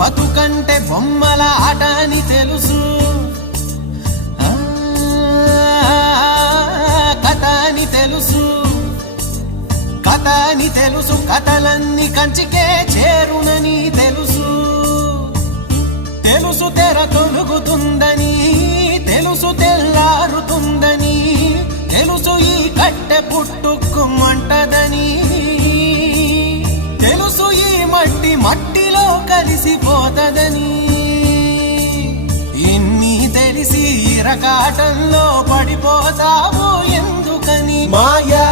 బతుకంటే బొమ్మల ఆట అని తెలుసు, కథ అని తెలుసు, కథ అని తెలుసు, కథలన్నీ కంచికే చేరునని తెలుసు, తెలుసు తెర తొలుగుతుందని, తెలుసు తెల్లారుతుందని, తెలుసు ఈ కట్టె పుట్టుకుమంటదని, తెలుసు ఈ మట్టి మట్టిలో కలిసిపోతదని, ఇన్ని తెలిసి ఇరకాటంలో పడిపోతావు ఎందుకని? మాయా